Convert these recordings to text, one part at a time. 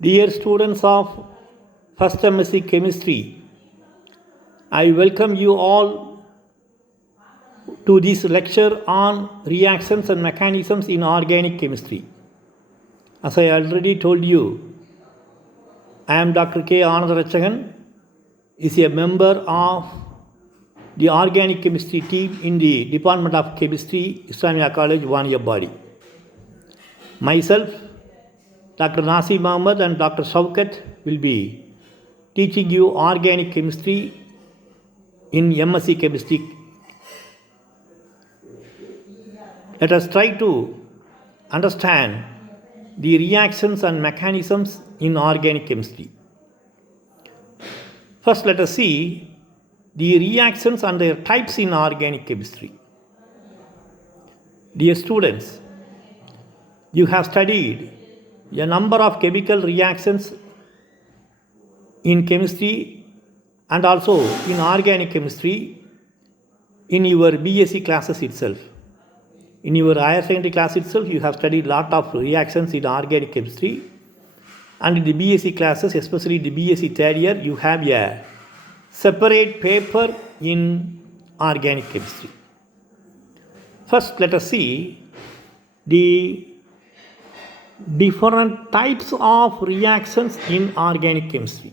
Dear students of First MSc Chemistry, I welcome you all to this lecture on reactions and mechanisms in organic chemistry. As I already told you, I am Dr. K. Anandarachagan, is a member of the organic chemistry team in the Department of Chemistry, Islamia College, Waniyabadi. Myself, Dr. Nasir Mohammed and Dr. Shaukat will be teaching you organic chemistry in MSc Chemistry. Let us try to understand the reactions and mechanisms in organic chemistry. First, let us see the reactions and their types in organic chemistry. Dear students, you have studied a number of chemical reactions in chemistry and also in organic chemistry in your BSc classes itself. In your higher secondary class itself, you have studied a lot of reactions in organic chemistry, and in the BSc classes, especially the BSc third year, you have a separate paper in organic chemistry. First, let us see the different types of reactions in organic chemistry.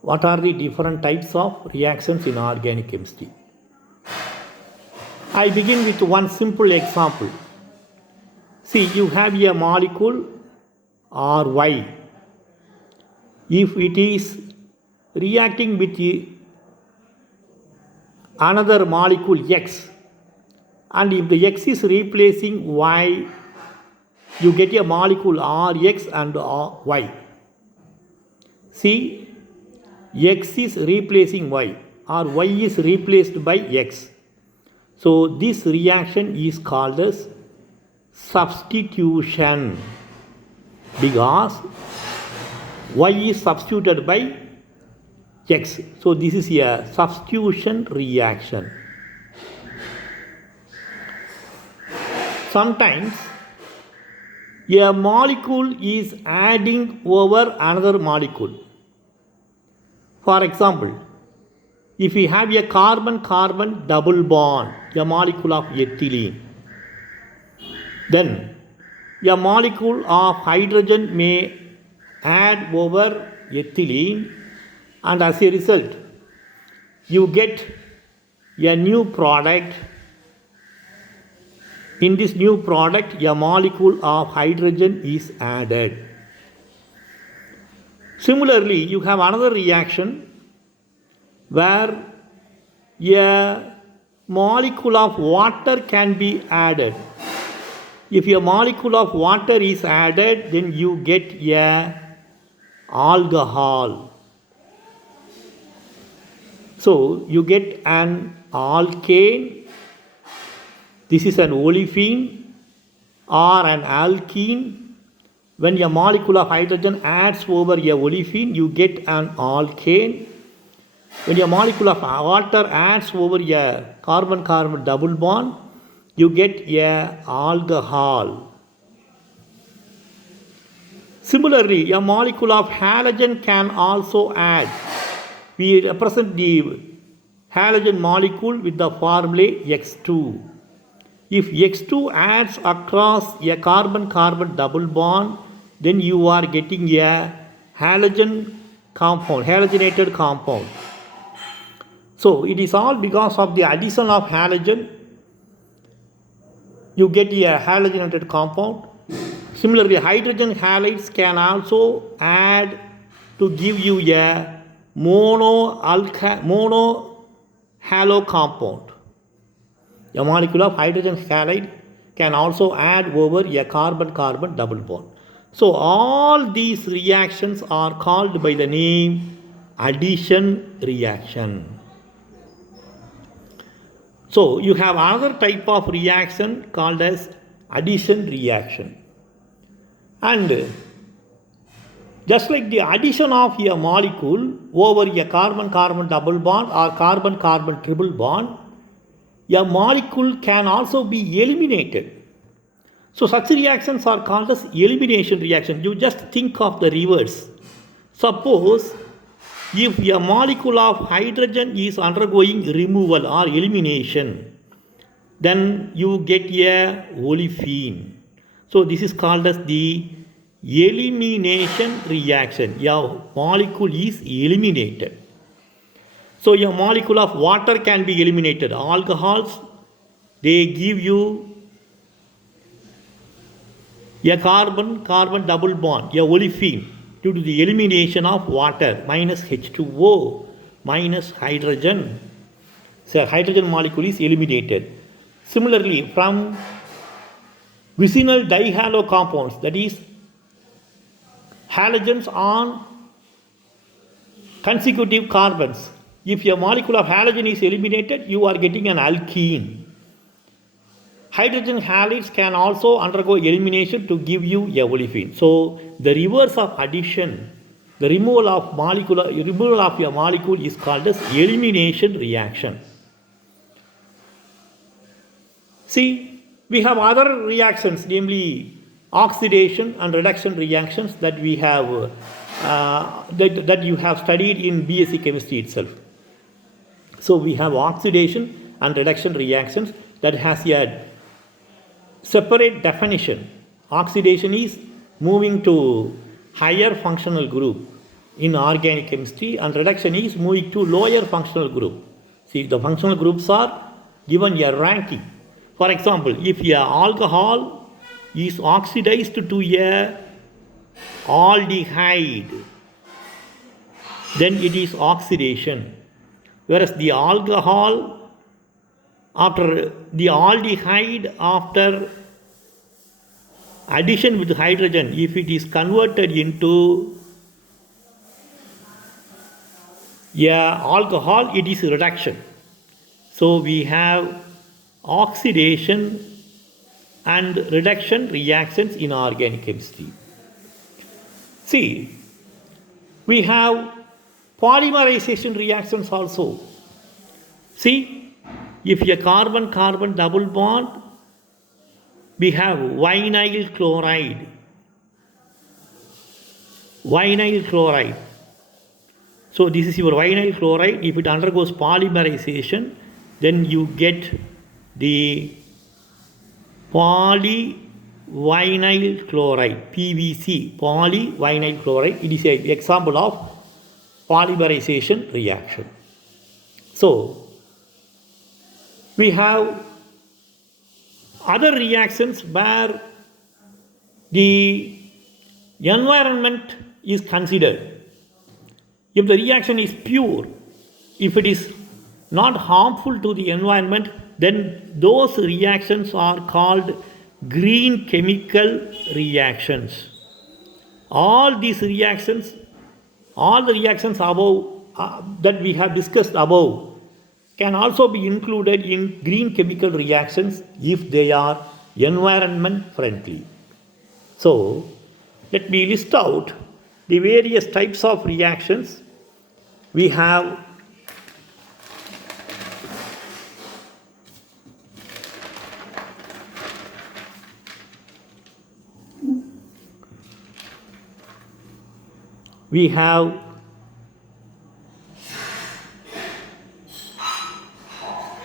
What are the different types of reactions in organic chemistry? I begin with one simple example. See, you have a molecule RY. If it is reacting with another molecule X, and if the X is replacing Y, you get a molecule Rx and Y. See, X is replacing Y or Y is replaced by X. So this reaction is called as substitution because Y is substituted by X. So this is a substitution reaction. Sometimes a molecule is adding over another molecule. For example, if we have a carbon-carbon double bond, a molecule of ethylene, then a molecule of hydrogen may add over ethylene, and as a result, you get a new product. In this new product, a molecule of hydrogen is added. Similarly, you have another reaction where a molecule of water can be added. If a molecule of water is added, then you get a alcohol. So you get an alkane. This is an olefin or an alkene. When a molecule of hydrogen adds over a olefin, you get an alkane. When a molecule of water adds over a carbon-carbon double bond, you get a alcohol. Similarly, a molecule of halogen can also add. We represent the halogen molecule with the formula X2. If X2 adds across a carbon-carbon double bond, then you are getting a halogen compound, halogenated compound. So it is all because of the addition of halogen, you get a halogenated compound. Similarly, hydrogen halides can also add to give you a mono-halo compound. A molecule of hydrogen halide can also add over a carbon-carbon double bond. So all these reactions are called by the name addition reaction. So you have another type of reaction called as addition reaction. And just like the addition of a molecule over a carbon-carbon double bond or carbon-carbon triple bond, a molecule can also be eliminated. So such reactions are called as elimination reaction. You just think of the reverse. Suppose if a molecule of hydrogen is undergoing removal or elimination, then you get a olefin. So this is called as the elimination reaction. A molecule is eliminated. So a molecule of water can be eliminated. Alcohols, they give you a carbon double bond, a olefin, due to the elimination of water, minus H2O, minus hydrogen. So hydrogen molecule is eliminated. Similarly, from vicinal dihalo compounds, that is halogens on consecutive carbons. If a molecule of halogen is eliminated, you are getting an alkene. Hydrogen halides can also undergo elimination to give you a olefin. So the reverse of addition, the removal of a molecule is called as elimination reaction. See, we have other reactions, namely oxidation and reduction reactions that we have that you have studied in BSc chemistry itself. So we have oxidation and reduction reactions that has a separate definition. Oxidation is moving to higher functional group in organic chemistry, and reduction is moving to lower functional group. See, the functional groups are given a ranking. For example, if a alcohol is oxidized to a aldehyde, then it is oxidation. Whereas the alcohol after the aldehyde, after addition with hydrogen, if it is converted into alcohol, it is reduction. So we have oxidation and reduction reactions in organic chemistry. See, we have polymerization reactions also. See, if a carbon-carbon double bond, we have vinyl chloride. Vinyl chloride. So this is your vinyl chloride. If it undergoes polymerization, then you get the polyvinyl chloride, PVC, polyvinyl chloride. It is an example of polymerization reaction. So we have other reactions where the environment is considered. If the reaction is pure, if it is not harmful to the environment, then those reactions are called green chemical reactions. All these reactions, all the reactions above that we have discussed above, can also be included in green chemical reactions if they are environment friendly. So, let me list out the various types of reactions. We have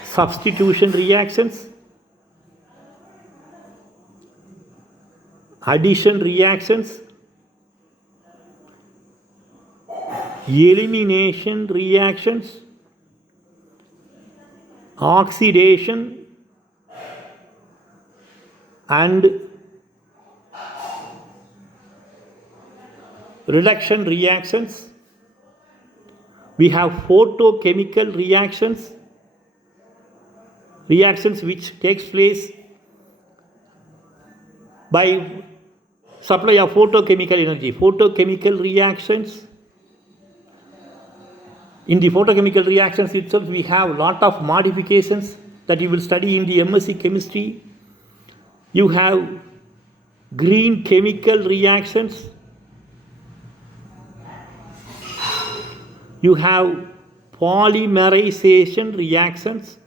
substitution reactions, addition reactions, elimination reactions, oxidation, and reduction reactions. We have photochemical reactions, reactions which takes place by supply of photochemical energy. Photochemical reactions. In the photochemical reactions itself, we have a lot of modifications that you will study in the MSc chemistry. You have green chemical reactions. You have polymerization reactions.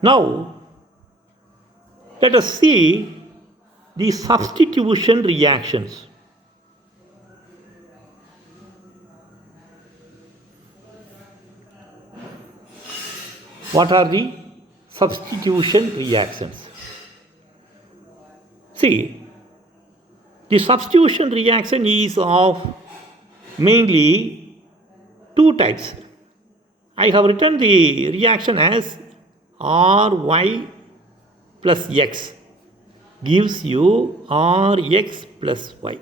Now, let us see the substitution reactions. What are the substitution reactions? See, the substitution reaction is of mainly two types. I have written the reaction as Ry plus X gives you Rx plus Y.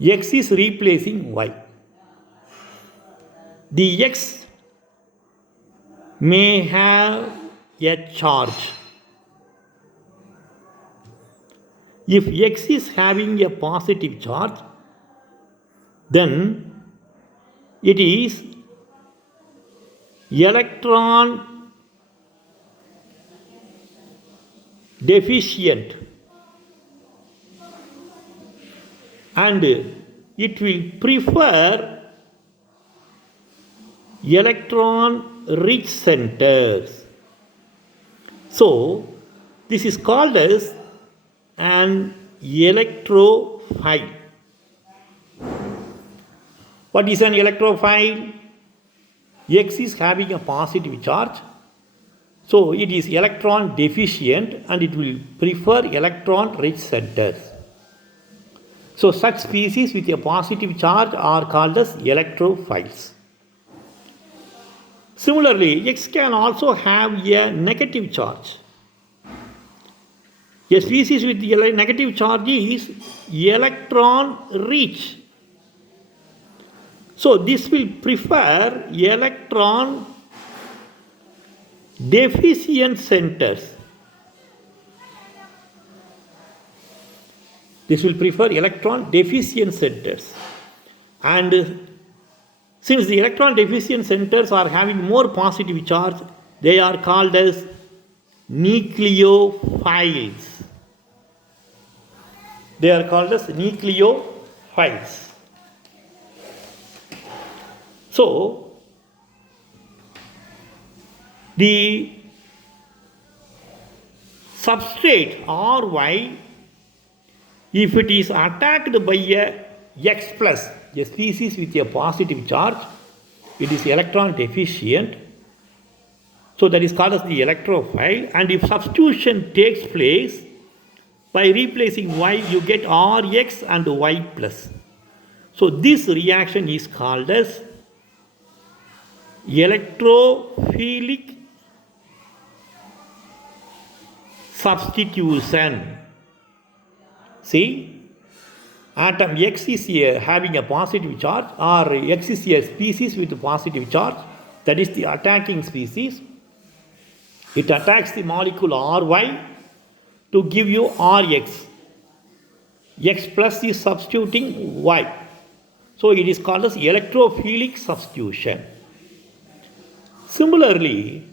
X is replacing Y. The X may have a charge. If X is having a positive charge, then it is electron deficient and it will prefer electron rich centers. So, this is called as an electrophile. What is an electrophile? X is having a positive charge, so it is electron deficient and it will prefer electron rich centers. So, such species with a positive charge are called as electrophiles. Similarly, X can also have a negative charge. A species with a negative charge is electron rich. So, this will prefer electron deficient centers. This will prefer electron deficient centers. And since the electron deficient centers are having more positive charge, they are called as nucleophiles. They are called as nucleophiles. So, the substrate Ry, if it is attacked by a X plus, a species with a positive charge, it is electron deficient. So, that is called as the electrophile. And if substitution takes place, by replacing Y, you get Rx and Y plus. So, this reaction is called as electrophilic substitution. See, atom X is having a positive charge, or X is a species with a positive charge, that is the attacking species. It attacks the molecule Ry to give you Rx. X plus is substituting Y. So, it is called as electrophilic substitution. Similarly,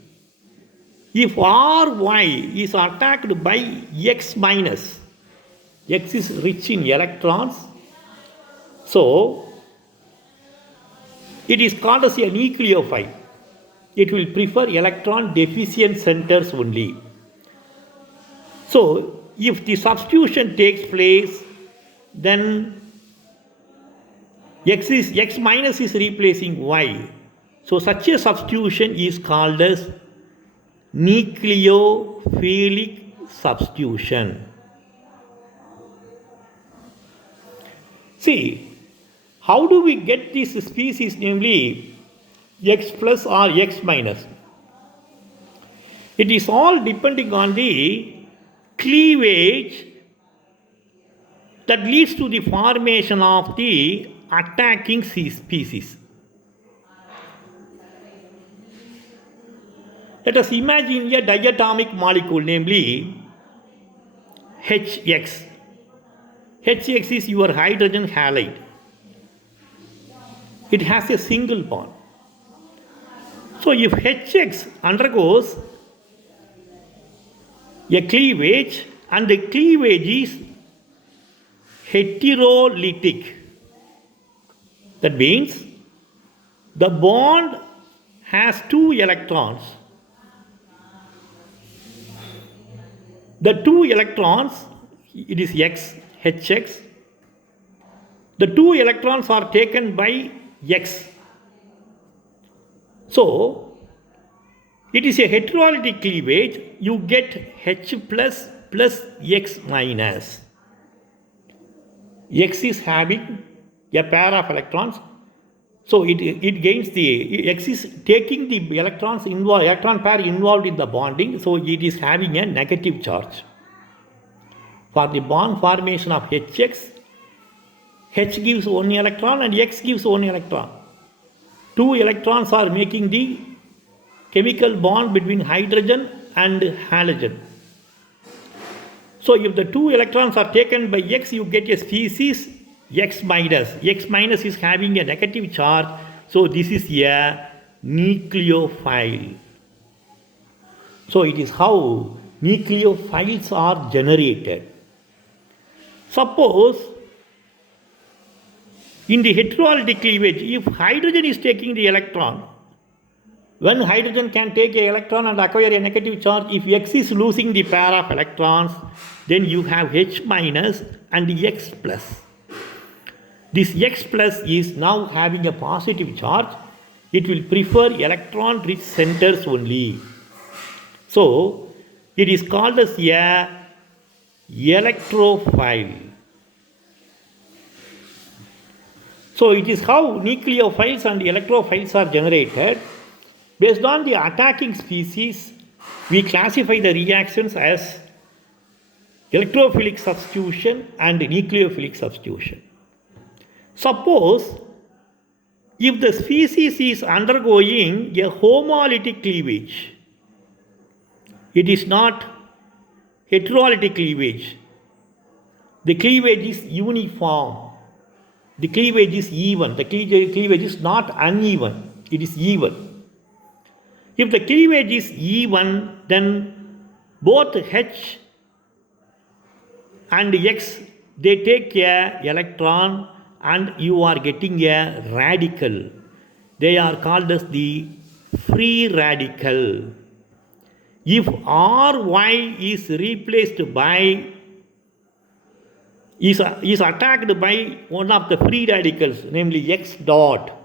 if Ry is attacked by X minus, X is rich in electrons, so it is called as a nucleophile. It will prefer electron deficient centers only. So, if the substitution takes place, then X minus is replacing Y. So, such a substitution is called as nucleophilic substitution. See, how do we get this species, namely X plus or X minus? It is all depending on the cleavage that leads to the formation of the attacking species. Let us imagine a diatomic molecule, namely HX. HX is your hydrogen halide. It has a single bond. So, if HX undergoes a cleavage and the cleavage is heterolytic, that means the bond has two electrons. The two electrons, it is X, Hx. The two electrons are taken by X. So, it is a heterolytic cleavage. You get H plus X minus. X is having a pair of electrons. So it gains the X is taking the electron pair involved in the bonding. So it is having a negative charge. For the bond formation of Hx, H gives one electron and X gives one electron. Two electrons are making the chemical bond between hydrogen and halogen. So if the two electrons are taken by X, you get a species X minus. X minus is having a negative charge. So this is a nucleophile. So it is how nucleophiles are generated. Suppose in the heterolytic cleavage, if hydrogen is taking the electron, when hydrogen can take an electron and acquire a negative charge, if X is losing the pair of electrons, then you have H minus and X plus. This X plus is now having a positive charge. It will prefer electron-rich centers only. So, it is called as a electrophile. So, it is how nucleophiles and electrophiles are generated. Based on the attacking species, we classify the reactions as electrophilic substitution and nucleophilic substitution. Suppose if the species is undergoing a homolytic cleavage, it is not heterolytic cleavage. The cleavage is uniform. The cleavage is even. The cleavage is not uneven. It is even. If the cleavage is even, then both H and X, they take a electron and you are getting a radical. They are called as the free radical. If Ry is replaced by, is attacked by one of the free radicals, namely X dot,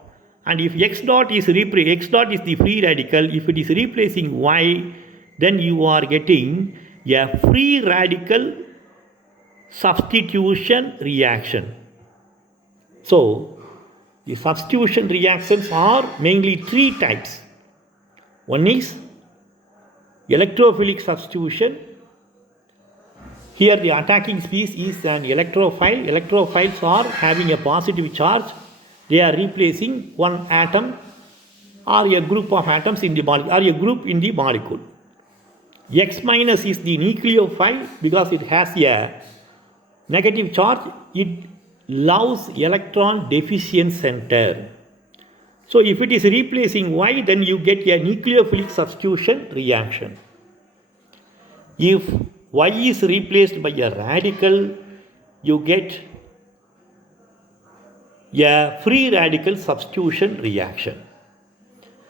and if X dot is the free radical, if it is replacing Y, then you are getting a free radical substitution reaction. So, the substitution reactions are mainly three types. One is electrophilic substitution. Here the attacking species is an electrophile. Electrophiles are having a positive charge. They are replacing one atom or a group of atoms in the molecule, or a group in the molecule. X minus is the nucleophile because it has a negative charge. It loves electron deficient center. So if it is replacing Y, then you get a nucleophilic substitution reaction. If Y is replaced by a radical, you get a free radical substitution reaction.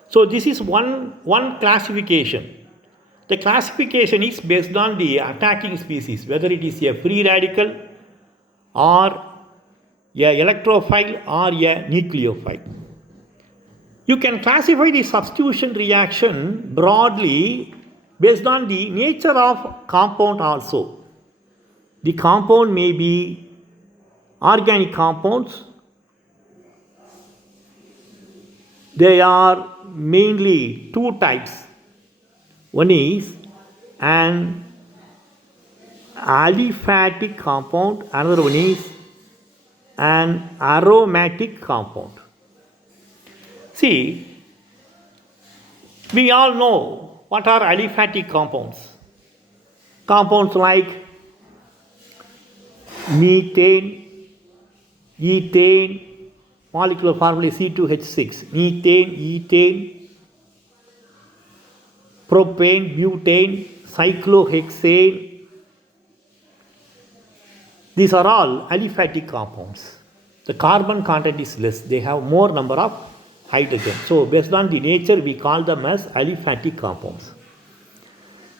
So this is one classification. The classification is based on the attacking species, whether it is a free radical or a electrophile or a nucleophile. You can classify the substitution reaction broadly based on the nature of compound also. The compound may be organic compounds. There are mainly two types. One is an aliphatic compound, another one is an aromatic compound. See, we all know what are aliphatic compounds. Compounds like methane, ethane, molecular formula C2H6, methane, ethane, propane, butane, cyclohexane. These are all aliphatic compounds. The carbon content is less. They have more number of hydrogen. So based on the nature, we call them as aliphatic compounds.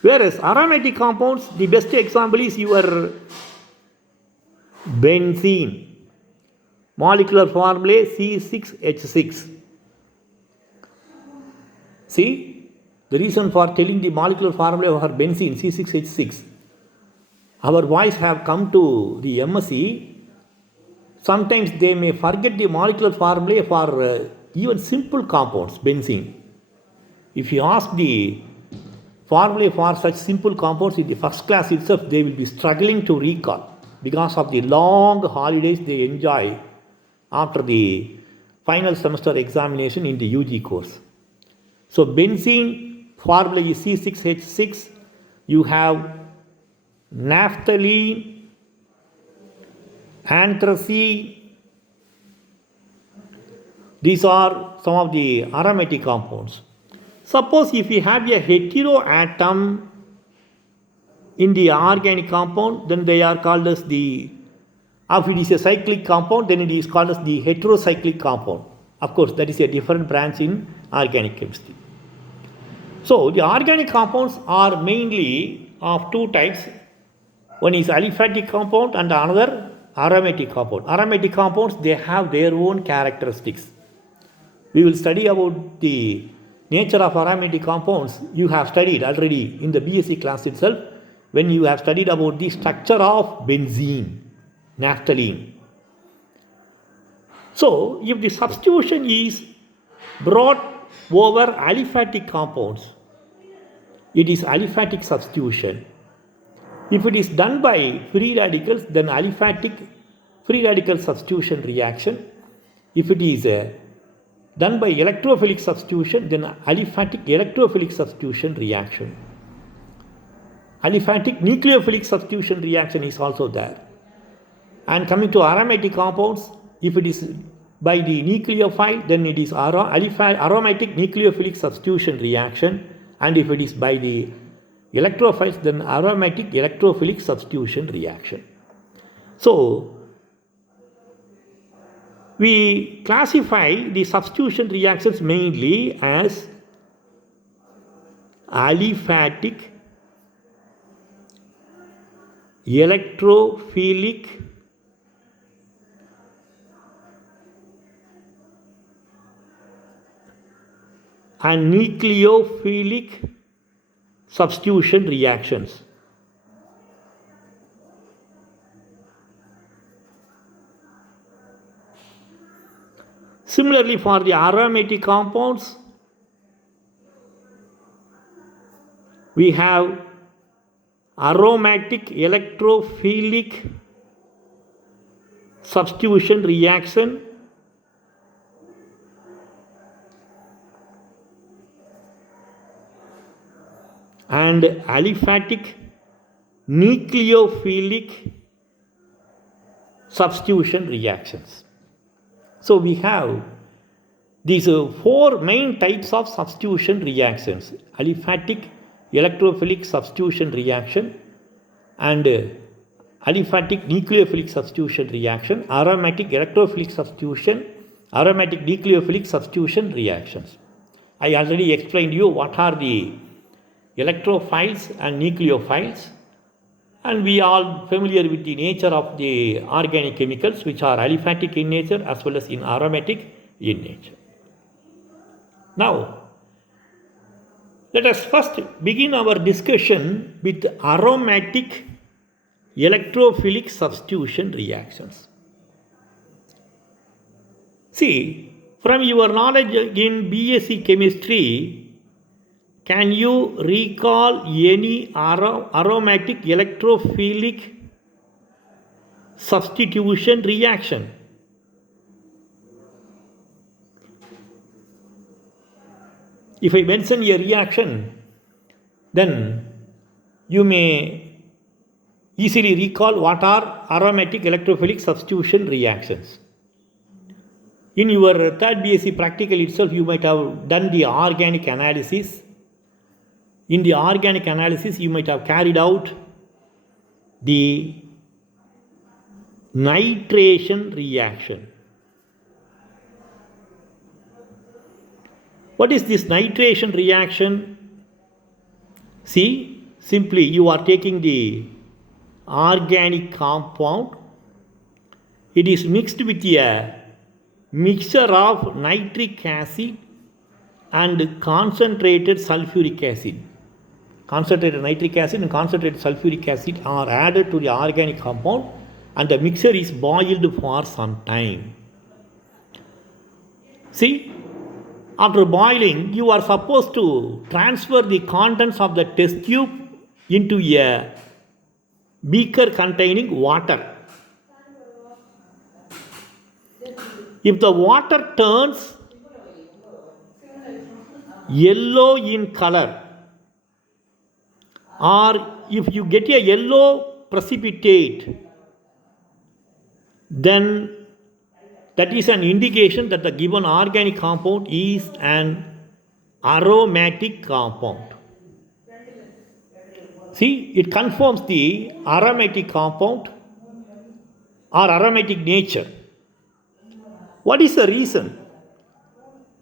Whereas aromatic compounds, the best example is your benzene. Molecular formula C6H6. See, the reason for telling the molecular formula for benzene C6H6. Our boys have come to the MSc. Sometimes they may forget the molecular formula for even simple compounds, benzene. If you ask the formula for such simple compounds in the first class itself, they will be struggling to recall because of the long holidays they enjoy after the final semester examination in the UG course. So benzene formula is C6H6. You have naphthalene, anthracene. These are some of the aromatic compounds. Suppose if you have a heteroatom in the organic compound, then they are called as the, if it is a cyclic compound, then it is called as the heterocyclic compound. Of course, that is a different branch in organic chemistry. So, the organic compounds are mainly of two types. One is aliphatic compound and another aromatic compound. Aromatic compounds, they have their own characteristics. We will study about the nature of aromatic compounds. You have studied already in the BSc class itself when you have studied about the structure of benzene, naphthalene. So, if the substitution is brought over aliphatic compounds, it is aliphatic substitution. If it is done by free radicals, then aliphatic free radical substitution reaction. If it is done by electrophilic substitution, then aliphatic electrophilic substitution reaction. Aliphatic nucleophilic substitution reaction is also there. And coming to aromatic compounds, if it is by the nucleophile, then it is aromatic nucleophilic substitution reaction. And if it is by the electrophiles, then aromatic electrophilic substitution reaction. So, we classify the substitution reactions mainly as aliphatic, electrophilic, and nucleophilic substitution reactions. Similarly, for the aromatic compounds, we have aromatic electrophilic substitution reaction and aliphatic nucleophilic substitution reactions. So we have these four main types of substitution reactions: aliphatic electrophilic substitution reaction and aliphatic nucleophilic substitution reaction, aromatic electrophilic substitution, aromatic nucleophilic substitution reactions. I already explained you what are the electrophiles and nucleophiles, and we are familiar with the nature of the organic chemicals, which are aliphatic in nature as well as in aromatic in nature. Now, let us first begin our discussion with aromatic electrophilic substitution reactions. See, from your knowledge in BSc chemistry, can you recall any aromatic electrophilic substitution reaction? If I mention a reaction, then you may easily recall what are aromatic electrophilic substitution reactions. In your third BSc practical itself, you might have done the organic analysis. In the organic analysis, you might have carried out the nitration reaction. What is this nitration reaction? See, simply you are taking the organic compound. It is mixed with a mixture of nitric acid and concentrated sulfuric acid. Concentrated nitric acid and concentrated sulfuric acid are added to the organic compound and the mixture is boiled for some time. See, after boiling, you are supposed to transfer the contents of the test tube into a beaker containing water. If the water turns yellow in color, or if you get a yellow precipitate, then that is an indication that the given organic compound is an aromatic compound. See, it confirms the aromatic compound or aromatic nature. What is the reason?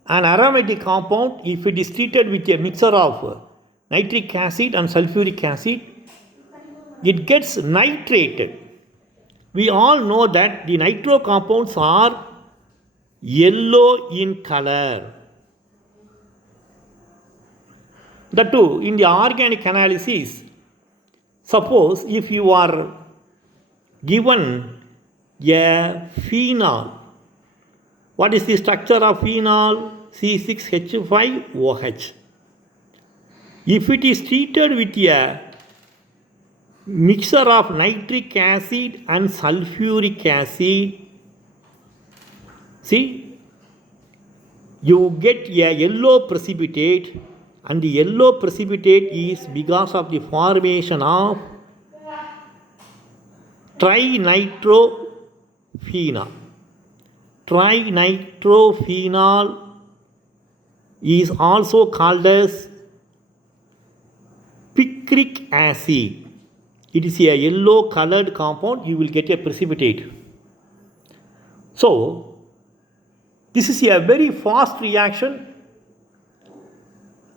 An aromatic compound, if it is treated with a mixture of nitric acid and sulfuric acid, it gets nitrated. We all know that the nitro compounds are yellow in color. That too, in the organic analysis, suppose if you are given a phenol, what is the structure of phenol? C6H5OH. If it is treated with a mixture of nitric acid and sulfuric acid, see, you get a yellow precipitate, and the yellow precipitate is because of the formation of trinitrophenol. Trinitrophenol is also called as picric acid. It is a yellow colored compound, you will get a precipitate. So, this is a very fast reaction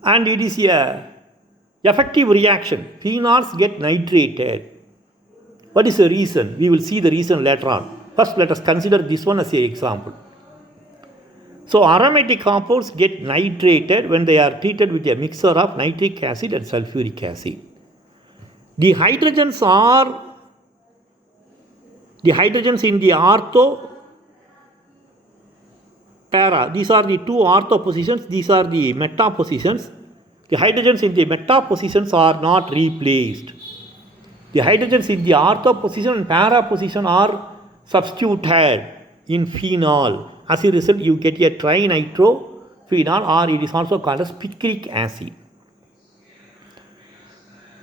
and it is a effective reaction. Phenols get nitrated. What is the reason? We will see the reason later on. First, let us consider this one as an example. So, aromatic compounds get nitrated when they are treated with a mixture of nitric acid and sulfuric acid. The hydrogens in the ortho, para. These are the two ortho positions. These are the meta positions. The hydrogens in the meta positions are not replaced. The hydrogens in the ortho position and para position are substituted in phenol. As a result, you get a trinitrophenol, or it is also called as picric acid.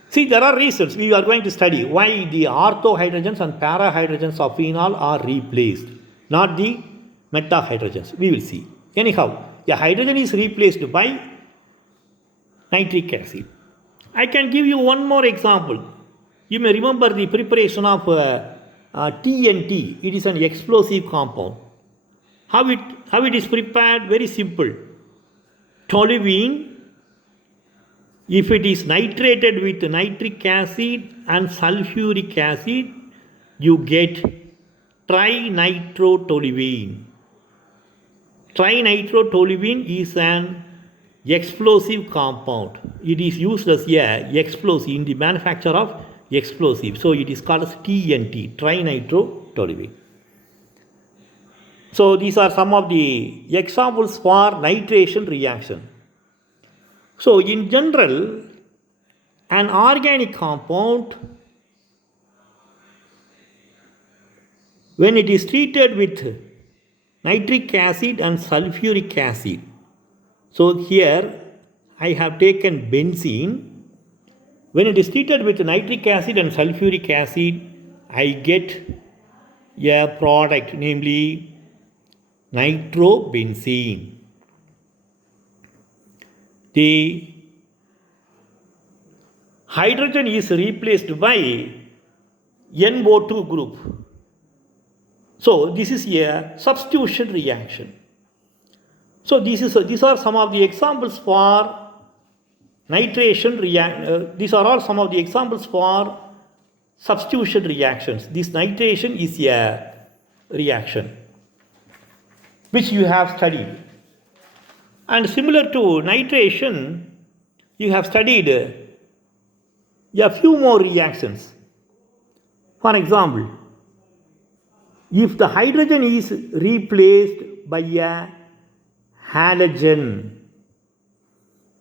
See, there are reasons we are going to study why the ortho hydrogens and para hydrogens of phenol are replaced, not the meta hydrogens. We will see. Anyhow, a hydrogen is replaced by nitric acid. I can give you one more example. You may remember the preparation of TNT. It is an explosive compound. How it is prepared? Very simple. Toluene, if it is nitrated with nitric acid and sulfuric acid, you get trinitrotoluene. Trinitrotoluene is an explosive compound. It is used as a explosive in the manufacture of explosive. So it is called as TNT, trinitrotoluene. So these are some of the examples for nitration reaction. So in general, an organic compound, when it is treated with nitric acid and sulfuric acid, so here I have taken benzene. When it is treated with nitric acid and sulfuric acid, I get a product, namely nitrobenzene. The hydrogen is replaced by NO2 group. So this is a substitution reaction. So these are some of the examples for nitration these are all some of the examples for substitution reactions. This nitration is a reaction which you have studied. And similar to nitration, you have studied a few more reactions. For example, if the hydrogen is replaced by a halogen,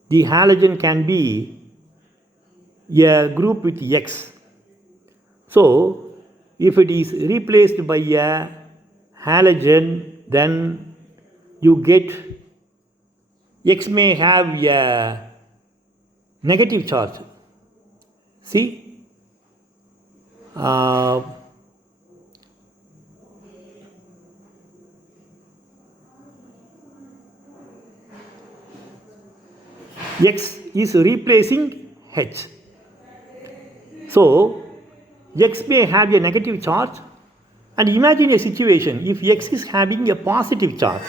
the halogen can be a group with X. So, if it is replaced by a halogen, then you get X may have a negative charge. See? X is replacing H. So, X may have a negative charge, and imagine a situation if X is having a positive charge.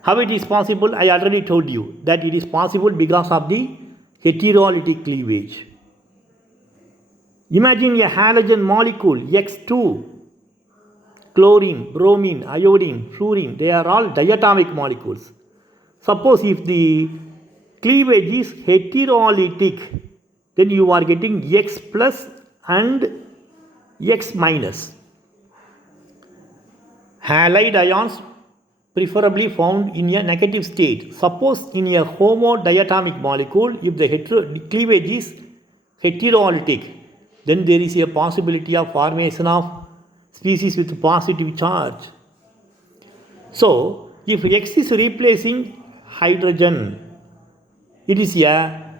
How it is possible? I already told you that it is possible because of the heterolytic cleavage. Imagine a halogen molecule X2, chlorine, bromine, iodine, fluorine, they are all diatomic molecules. Suppose if the cleavage is heterolytic, then you are getting X plus and X minus. Halide ions preferably found in a negative state. Suppose in a homodiatomic molecule, if the cleavage is heterolytic, then there is a possibility of formation of species with positive charge. So, if X is replacing hydrogen, it is a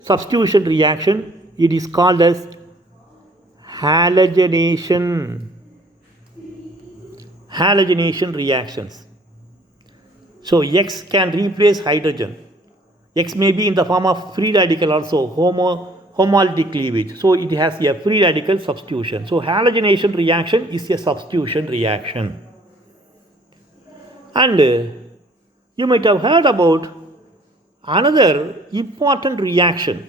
substitution reaction. It is called as halogenation. Halogenation reactions. So X can replace hydrogen. X may be in the form of free radical also, homolytic cleavage. So it has a free radical substitution. So halogenation reaction is a substitution reaction. And you might have heard about another important reaction.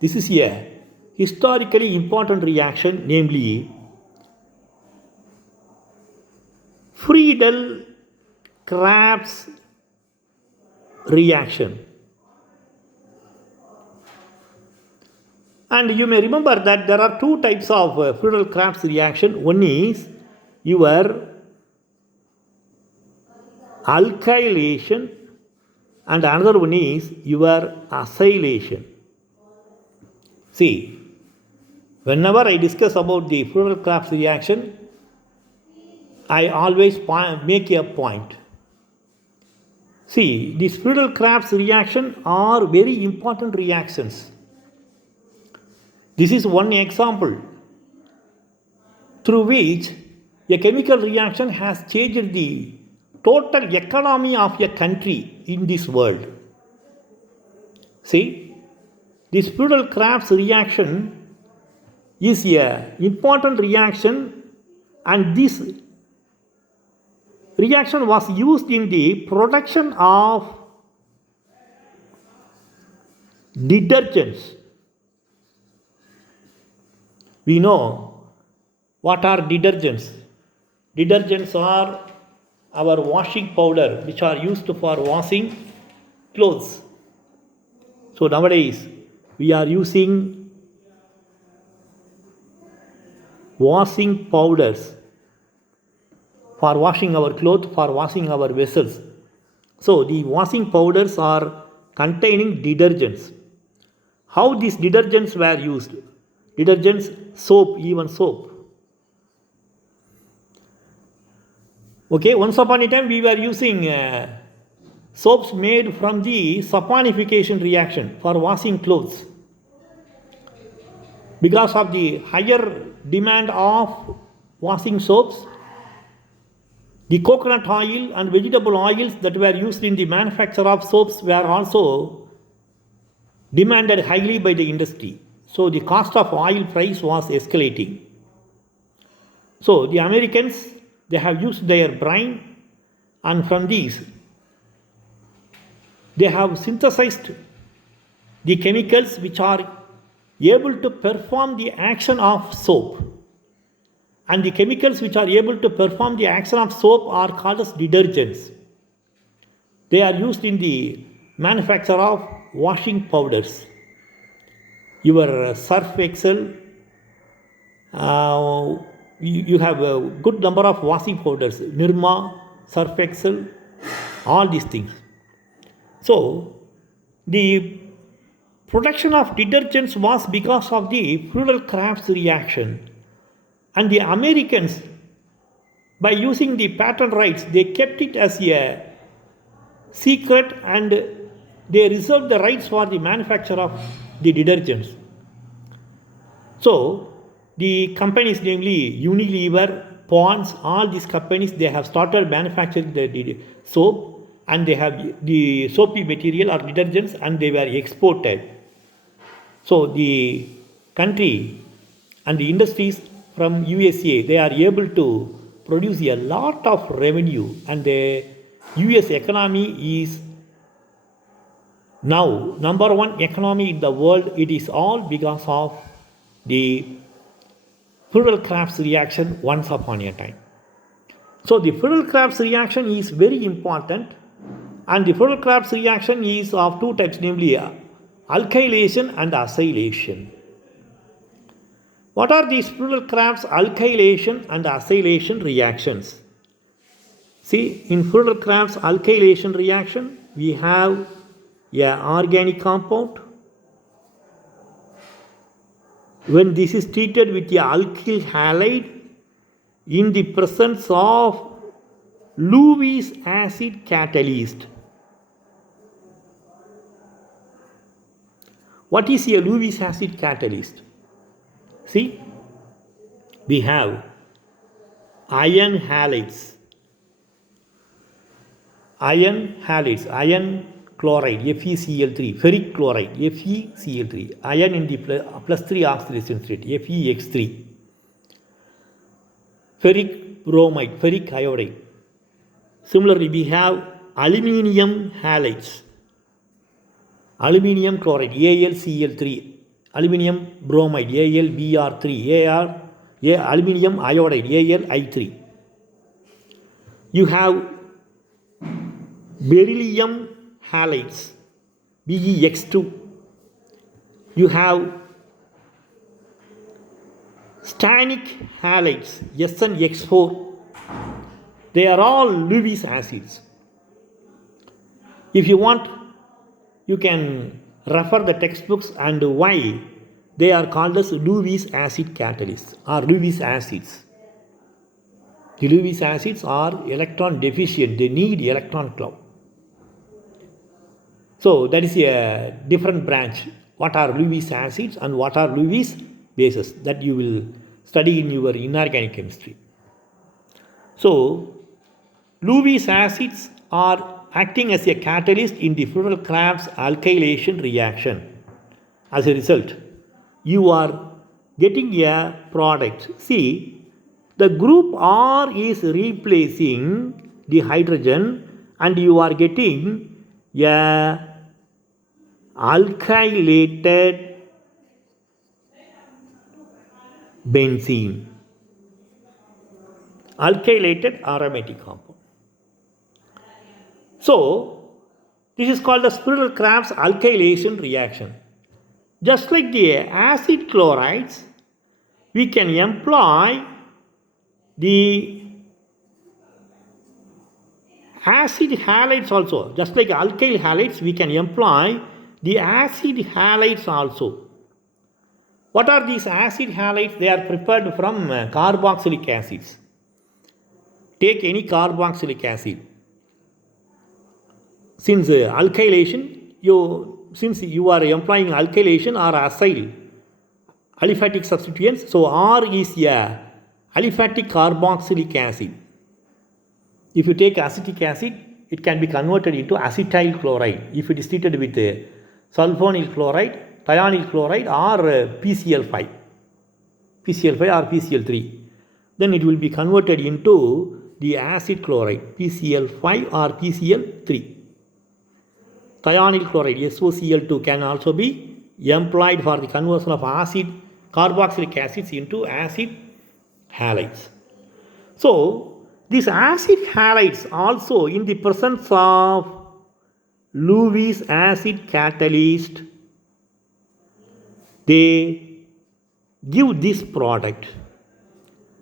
This is a historically important reaction, namely Friedel-Crafts reaction. And you may remember that there are two types of Friedel-Crafts reaction. One is your alkylation and another one is your acylation. See, whenever I discuss about the Friedel-Crafts reaction, I always make a point. See, these Friedel-Crafts reaction are very important reactions. This is one example through which a chemical reaction has changed the total economy of a country in this world. See, this Friedel-Crafts reaction is an important reaction, and this reaction was used in the production of detergents. We know what are detergents. Detergents are our washing powder which are used for washing clothes. So nowadays we are using washing powders for washing our clothes, for washing our vessels. So the washing powders are containing detergents. How these detergents were used? Detergents, soap, even soap. Okay, once upon a time we were using soaps made from the saponification reaction for washing clothes. Because of the higher demand of washing soaps, the coconut oil and vegetable oils that were used in the manufacture of soaps were also demanded highly by the industry. So the cost of oil price was escalating. So the Americans, they have used their brain, and from these They have synthesized the chemicals which are able to perform the action of soap. And the chemicals which are able to perform the action of soap are called as detergents. They are used in the manufacture of washing powders. Your Surf Excel, you have a good number of washing powders, Nirma, Surf Excel, all these things. So, the production of detergents was because of the Friedel-Crafts reaction. And the Americans, by using the patent rights, they kept it as a secret and they reserved the rights for the manufacture of the detergents. So, the companies, namely Unilever, Pond's, all these companies, they have started manufacturing the soap and they have the soapy material or detergents and they were exported. So, the country and the industries from USA, they are able to produce a lot of revenue and the US economy is now number one economy in the world. It is all because of the Friedel-Crafts reaction once upon a time. So the Friedel-Crafts reaction is very important and the Friedel-Crafts reaction is of two types, namely alkylation and acylation. What are these Friedel-Crafts alkylation and acylation reactions? See, in Friedel-Crafts alkylation reaction, we have an organic compound. When this is treated with the alkyl halide in the presence of Lewis acid catalyst. What is a Lewis acid catalyst? See, we have iron halides, iron chloride, FeCl3, ferric chloride, FeCl3, iron in the plus 3 oxidation state, FeX3, ferric bromide, ferric iodide. Similarly, we have aluminium halides, aluminium chloride, AlCl3, aluminium bromide, AlBr3, aluminium iodide, AlI3. You have beryllium halides, BeX2. You have stannic halides, SnX4. They are all Lewis acids. If you want, you can refer the textbooks and why they are called as Lewis acid catalysts or Lewis acids. The Lewis acids are electron deficient, they need electron cloud. So that is a different branch. What are Lewis acids and what are Lewis bases? That you will study in your inorganic chemistry. So Lewis acids are acting as a catalyst in the Friedel-Crafts alkylation reaction. As a result, you are getting a product. See, the group R is replacing the hydrogen and you are getting a alkylated benzene, alkylated aromatic compound. So, this is called the Friedel-Crafts alkylation reaction. Just like the acid chlorides, we can employ the acid halides also. Just like alkyl halides, we can employ the acid halides also. What are these acid halides? They are prepared from carboxylic acids. Take any carboxylic acid. Since alkylation, since you are employing alkylation or acyl, aliphatic substituents, so R is a aliphatic carboxylic acid. If you take acetic acid, it can be converted into acetyl chloride. If it is treated with sulfonyl chloride, thionyl chloride or PCl5 or PCl3, then it will be converted into the acid chloride, PCl5 or PCl3. thionyl chloride, SOCl2, can also be employed for the conversion of acid carboxylic acids into acid halides. So, these acid halides also, in the presence of Lewis acid catalyst, they give this product.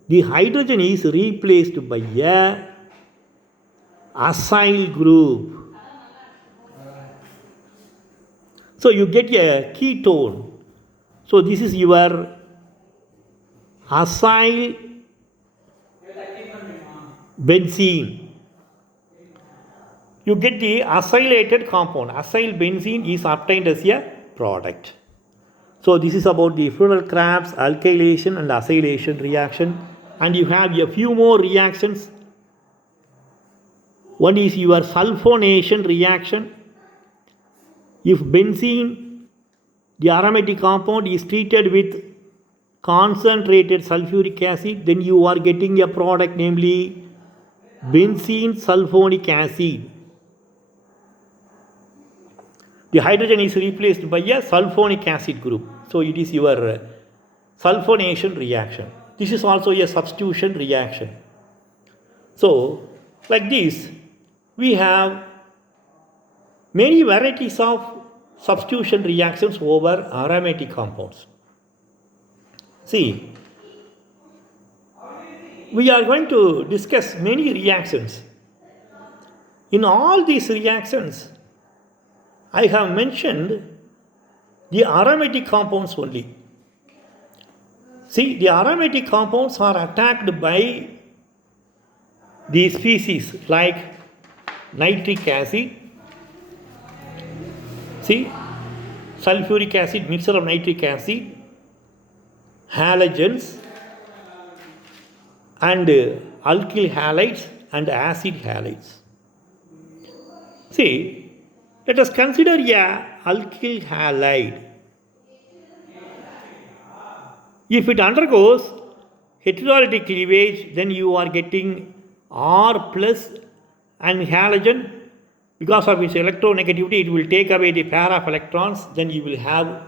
The hydrogen is replaced by a acyl group. So you get a ketone. So this is your acyl benzene. You get the acylated compound. Acyl benzene is obtained as a product. So this is about the Friedel-Crafts alkylation and acylation reaction. And you have a few more reactions. One is your sulfonation reaction. If benzene, the aromatic compound, is treated with concentrated sulfuric acid, then you are getting a product, namely benzene sulfonic acid. The hydrogen is replaced by a sulfonic acid group. So it is your sulfonation reaction. This is also a substitution reaction. So, like this, we have many varieties of substitution reactions over aromatic compounds. See, we are going to discuss many reactions. In all these reactions, I have mentioned the aromatic compounds only. See, the aromatic compounds are attacked by the species like nitric acid. See, sulfuric acid, mixture of nitric acid, halogens, and alkyl halides and acid halides. See, let us consider a alkyl halide. If it undergoes heterolytic cleavage, then you are getting R plus and halogen. Because of its electronegativity, it will take away the pair of electrons, then you will have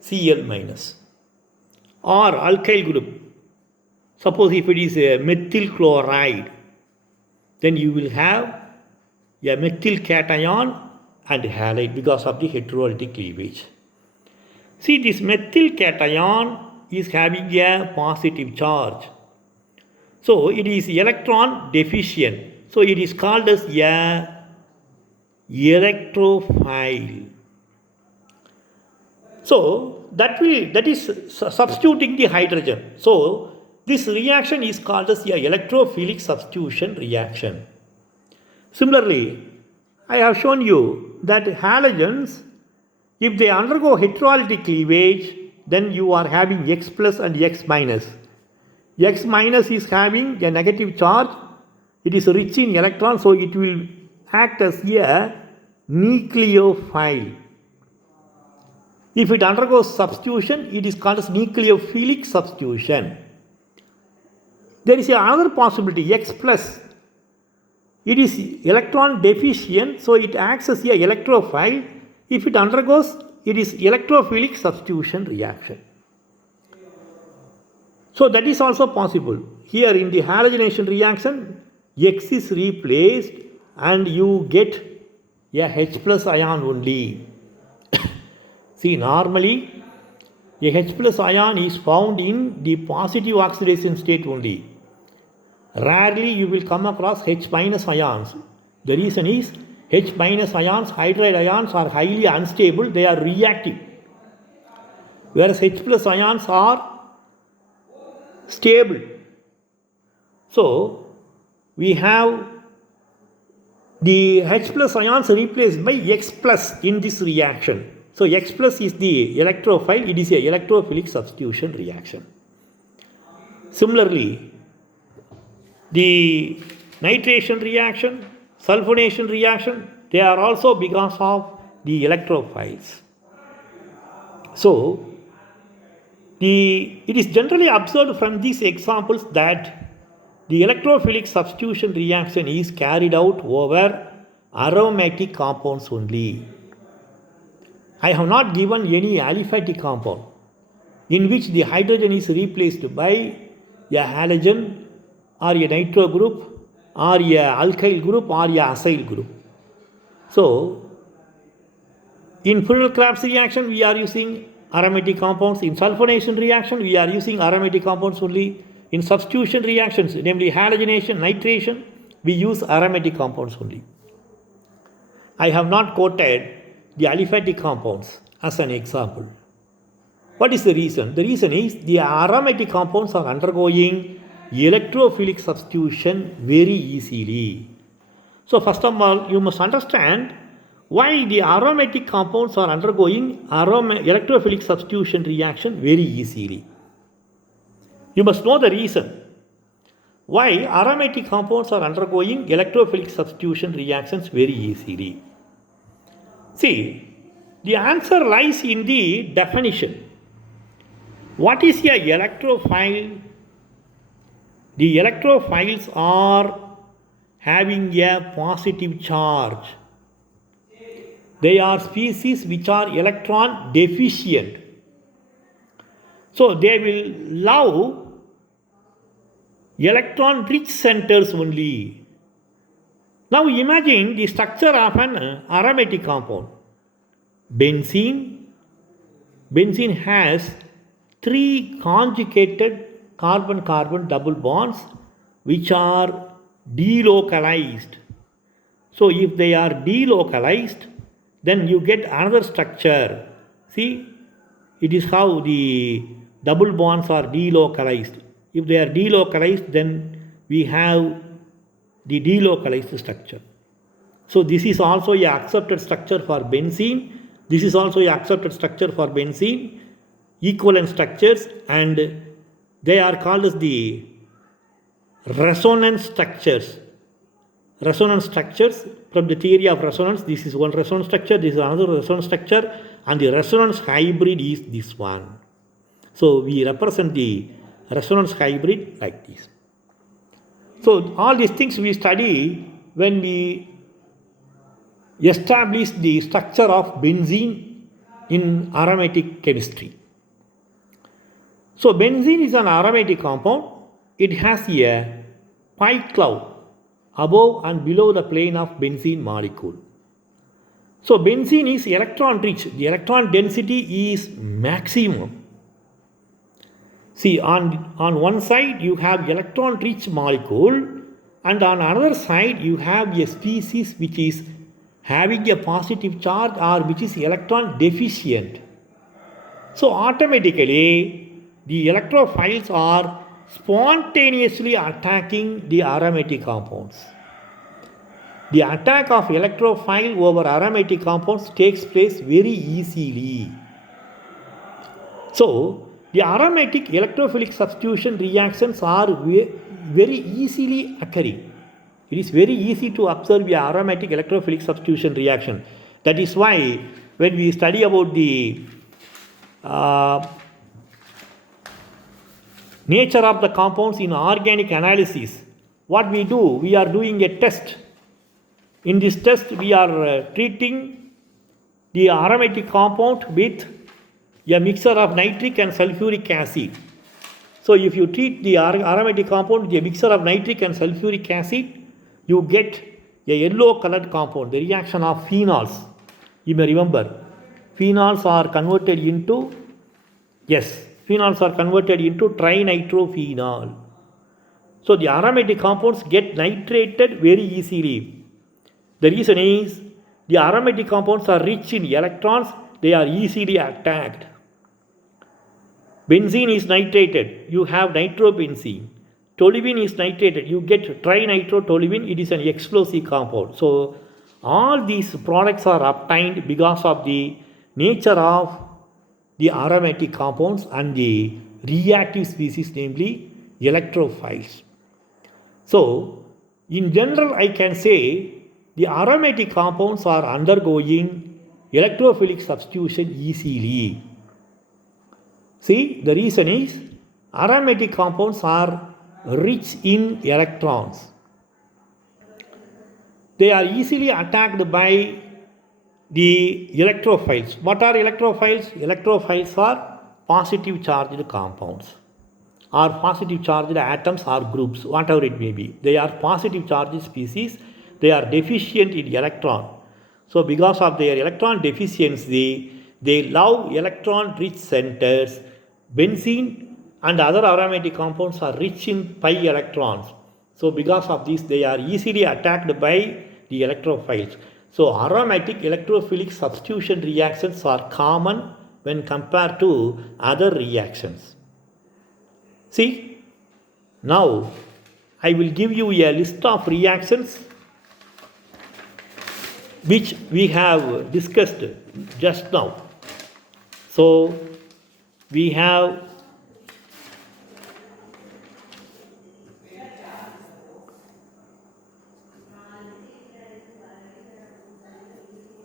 Cl minus. Or alkyl group. Suppose if it is a methyl chloride, then you will have a methyl cation and halide because of the heterolytic cleavage. See, this methyl cation is having a positive charge. So it is electron deficient. So it is called as a electrophile. So that is substituting the hydrogen. So this reaction is called as a electrophilic substitution reaction. Similarly, I have shown you that halogens, if they undergo heterolytic cleavage, then you are having X plus and X minus. X minus is having a negative charge. It is rich in electrons, so it will act as a nucleophile. If it undergoes substitution, it is called as nucleophilic substitution. There is another possibility, X plus. It is electron deficient, so it acts as a electrophile. If it undergoes, it is electrophilic substitution reaction. So that is also possible. Here in the halogenation reaction, X is replaced and you get a H plus ion only. See, normally a H plus ion is found in the positive oxidation state only. Rarely you will come across H minus ions. The reason is H minus ions, hydride ions, are highly unstable, they are reactive. Whereas H plus ions are stable. So we have the H plus ions replaced by X plus in this reaction. So X plus is the electrophile, it is a electrophilic substitution reaction. Similarly, the nitration reaction, sulfonation reaction, they are also because of the electrophiles. So, it is generally observed from these examples that the electrophilic substitution reaction is carried out over aromatic compounds only. I have not given any aliphatic compound in which the hydrogen is replaced by a halogen or a nitro group or a alkyl group or a acyl group. So, in Fuller-Crafts reaction, we are using aromatic compounds. In sulfonation reaction, we are using aromatic compounds only. In substitution reactions, namely halogenation, nitration, we use aromatic compounds only. I have not quoted the aliphatic compounds as an example. What is the reason? The reason is the aromatic compounds are undergoing electrophilic substitution very easily. So, first of all, you must understand why the aromatic compounds are undergoing electrophilic substitution reaction very easily. You must know the reason why aromatic compounds are undergoing electrophilic substitution reactions very easily. See, the answer lies in the definition. What is a electrophile? The electrophiles are having a positive charge. They are species which are electron deficient. So they will love electron rich centers only. Now imagine the structure of an aromatic compound. Benzene. Benzene has 3 conjugated carbon-carbon double bonds which are delocalized. So if they are delocalized, then you get another structure. See, it is how the double bonds are delocalized. If they are delocalized, then we have the delocalized structure. So this is also a accepted structure for benzene. This is also a accepted structure for benzene. Equivalent structures, and they are called as the resonance structures. Resonance structures from the theory of resonance. This is one resonance structure, this is another resonance structure, and the resonance hybrid is this one. So we represent the resonance hybrid like this. So all these things we study when we establish the structure of benzene in aromatic chemistry. So benzene is an aromatic compound. It has a pi cloud above and below the plane of benzene molecule. So benzene is electron rich. The electron density is maximum. See, on one side you have electron rich molecule, and on another side you have a species which is having a positive charge or which is electron deficient. So automatically the electrophiles are spontaneously attacking the aromatic compounds. The attack of electrophile over aromatic compounds takes place very easily. So, the aromatic electrophilic substitution reactions are very easily occurring. It is very easy to observe the aromatic electrophilic substitution reaction. That is why when we study about the nature of the compounds in organic analysis, what we do, we are doing a test. In this test, we are treating the aromatic compound with a mixture of nitric and sulfuric acid. So if you treat the aromatic compound with a mixture of nitric and sulfuric acid, you get a yellow colored compound, the reaction of phenols. You may remember, phenols are converted into, phenols are converted into trinitrophenol. So the aromatic compounds get nitrated very easily. The reason is the aromatic compounds are rich in electrons, they are easily attacked. Benzene is nitrated, you have nitrobenzene. Toluene is nitrated, you get trinitrotoluene, it is an explosive compound. So all these products are obtained because of the nature of the aromatic compounds and the reactive species, namely electrophiles. So in general, I can say the aromatic compounds are undergoing electrophilic substitution easily. See, the reason is aromatic compounds are rich in electrons. They are easily attacked by the electrophiles. What are electrophiles? Electrophiles are positive charged compounds or positive charged atoms or groups, whatever it may be. They are positive charged species. They are deficient in electron. So because of their electron deficiency, they love electron rich centers. Benzene and other aromatic compounds are rich in pi electrons. So because of this, they are easily attacked by the electrophiles. So aromatic electrophilic substitution reactions are common when compared to other reactions. See, now I will give you a list of reactions which we have discussed just now. So we have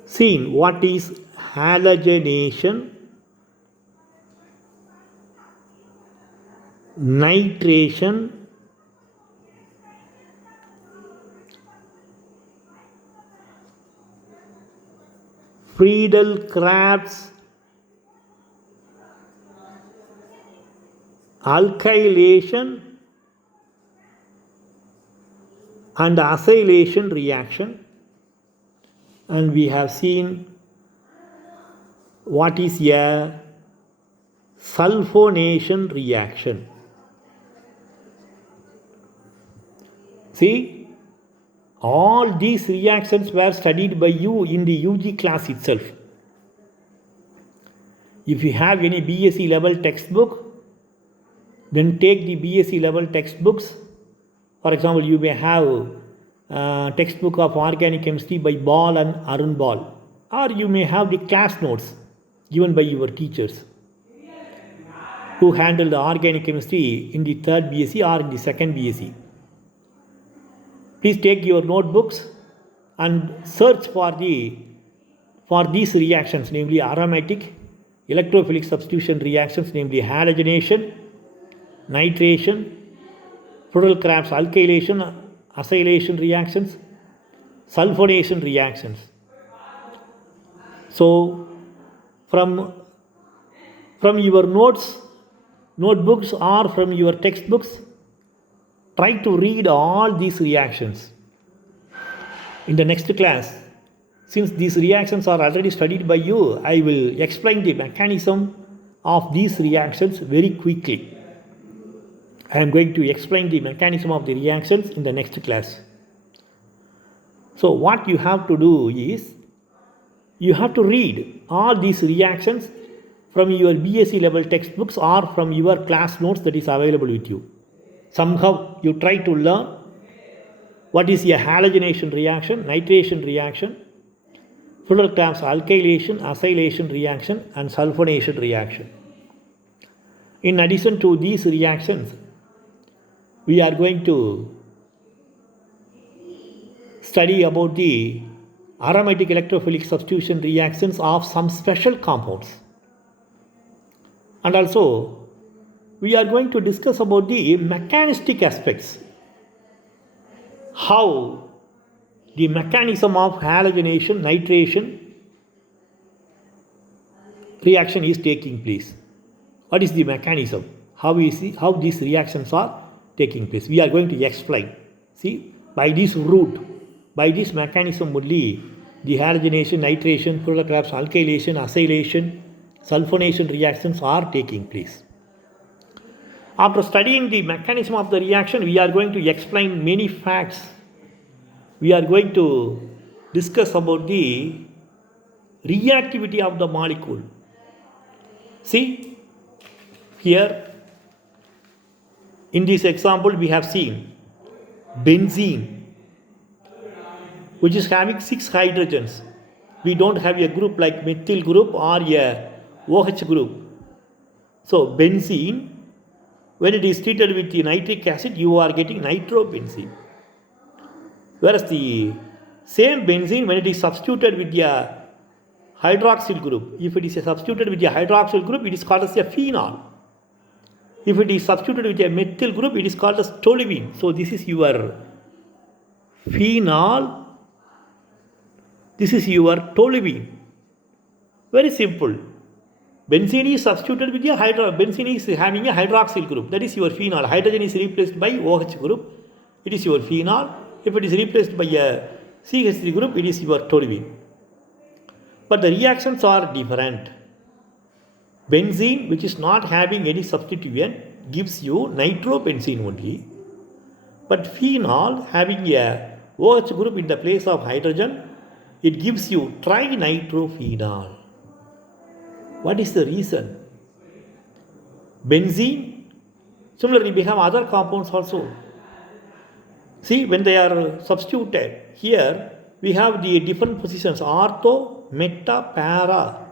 seen what is halogenation, nitration, Friedel-Crafts alkylation and acylation reaction, and we have seen what is a sulfonation reaction. See, all these reactions were studied by you in the UG class itself. If you have any BSc level textbook, then take the BSc level textbooks. For example, you may have textbook of organic chemistry by Ball and Arun Ball, or you may have the class notes given by your teachers who handle the organic chemistry in the third BSc or in the second BSc. Please take your notebooks and search for these reactions, namely aromatic electrophilic substitution reactions, namely halogenation, nitration, Friedel-Crafts alkylation, acylation reactions, sulfonation reactions. So from your notebooks or from your textbooks, try to read all these reactions. In the next class, since these reactions are already studied by you, I will explain the mechanism of these reactions very quickly. I am going to explain the mechanism of the reactions in the next class. So what you have to do is, you have to read all these reactions from your BSc level textbooks or from your class notes that is available with you. Somehow you try to learn what is a halogenation reaction, nitration reaction, Friedel-Crafts alkylation, acylation reaction, and sulfonation reaction. In addition to these reactions, we are going to study about the aromatic electrophilic substitution reactions of some special compounds. And also, we are going to discuss about the mechanistic aspects, how the mechanism of halogenation, nitration reaction is taking place. What is the mechanism? How these reactions are taking place? We are going to explain. See, by this route, by this mechanism only, the halogenation, nitration, Friedel-Crafts alkylation, acylation, sulfonation reactions are taking place. After studying the mechanism of the reaction, we are going to explain many facts. We are going to discuss about the reactivity of the molecule. See, here in this example we have seen benzene, which is having 6 hydrogens. We don't have a group like methyl group or a OH group. So benzene, when it is treated with the nitric acid, you are getting nitrobenzene. Whereas the same benzene, when it is substituted with the hydroxyl group, if it is substituted with the hydroxyl group, it is called as a phenol. If it is substituted with a methyl group, it is called as toluene. So this is your phenol, This is your toluene. Very simple. Benzene is substituted with a benzene is having a hydroxyl group. That is your phenol. Hydrogen is replaced by OH group. It is your phenol. If it is replaced by a CH3 group, it is your toluene. But the reactions are different. Benzene, which is not having any substituent, gives you nitrobenzene only. But phenol, having a OH group in the place of hydrogen, it gives you trinitrophenol. What is the reason? Benzene, similarly, we have other compounds also. See, when they are substituted, here we have the different positions, ortho, meta, para.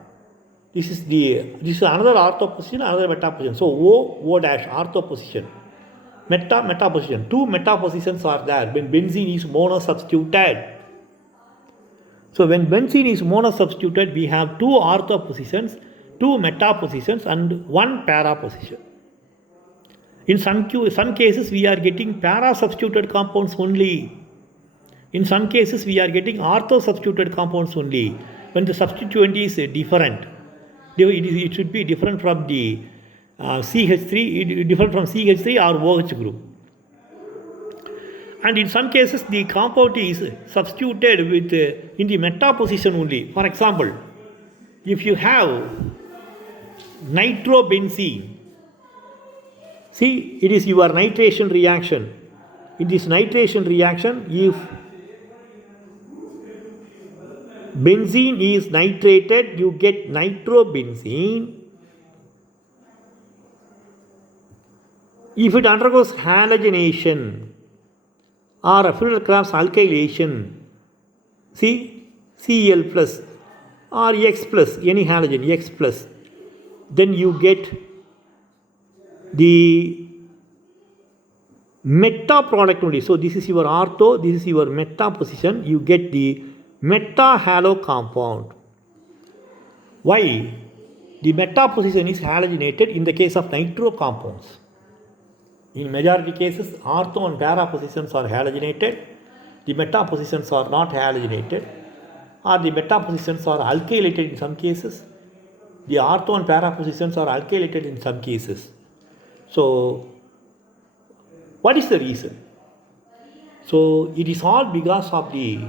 This is another ortho position, another meta position. So O dash, ortho position. Meta position. Two meta positions are there when benzene is monosubstituted. So when benzene is monosubstituted, we have two ortho positions, two meta positions and one para position. In some cases, we are getting para-substituted compounds only. In some cases, we are getting ortho-substituted compounds only. When the substituent is different, it should be different from the CH3, different from CH3 or OH group. And in some cases, the compound is substituted with in the meta position only. For example, if you have nitrobenzene, see, it is your nitration reaction. In this nitration reaction, if benzene is nitrated, you get nitrobenzene. If it undergoes halogenation or a Friedel-Crafts alkylation, see, Cl plus or X plus, any halogen, X plus, then you get the meta product only. So this is your ortho, this is your meta position. You get the meta halo compound. Why? The meta position is halogenated in the case of nitro compounds. In majority cases, ortho and para positions are halogenated. The meta positions are not halogenated, or the meta positions are alkylated in some cases. The ortho and para positions are alkylated in some cases. So, what is the reason? So, it is all because of the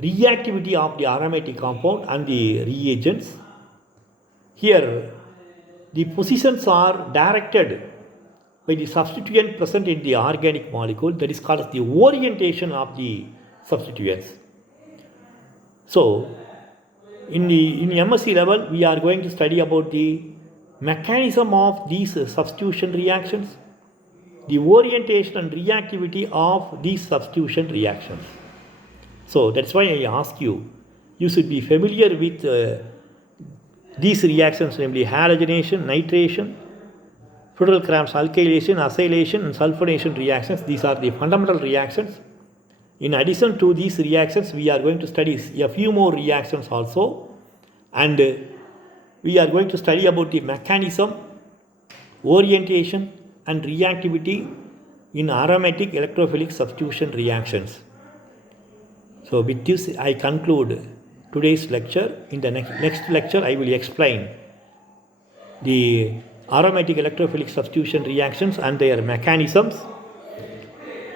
reactivity of the aromatic compound and the reagents. Here, the positions are directed by the substituent present in the organic molecule, that is called as the orientation of the substituents. So, in MSc level, we are going to study about the mechanism of these substitution reactions, the orientation and reactivity of these substitution reactions. So that's why I ask you, you should be familiar with these reactions, namely halogenation, nitration, Friedel-Crafts alkylation, acylation and sulfonation reactions. These are the fundamental reactions. In addition to these reactions, we are going to study a few more reactions also, and we are going to study about the mechanism, orientation and reactivity in aromatic electrophilic substitution reactions. So with this I conclude today's lecture. In the next lecture I will explain the aromatic electrophilic substitution reactions and their mechanisms,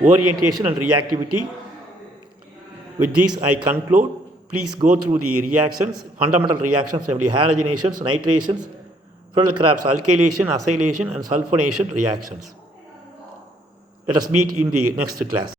orientation and reactivity. With this I conclude. Please go through the reactions, fundamental reactions, namely halogenations, nitrations, Friedel-Crafts alkylation, acylation and sulfonation reactions. Let us meet in the next class.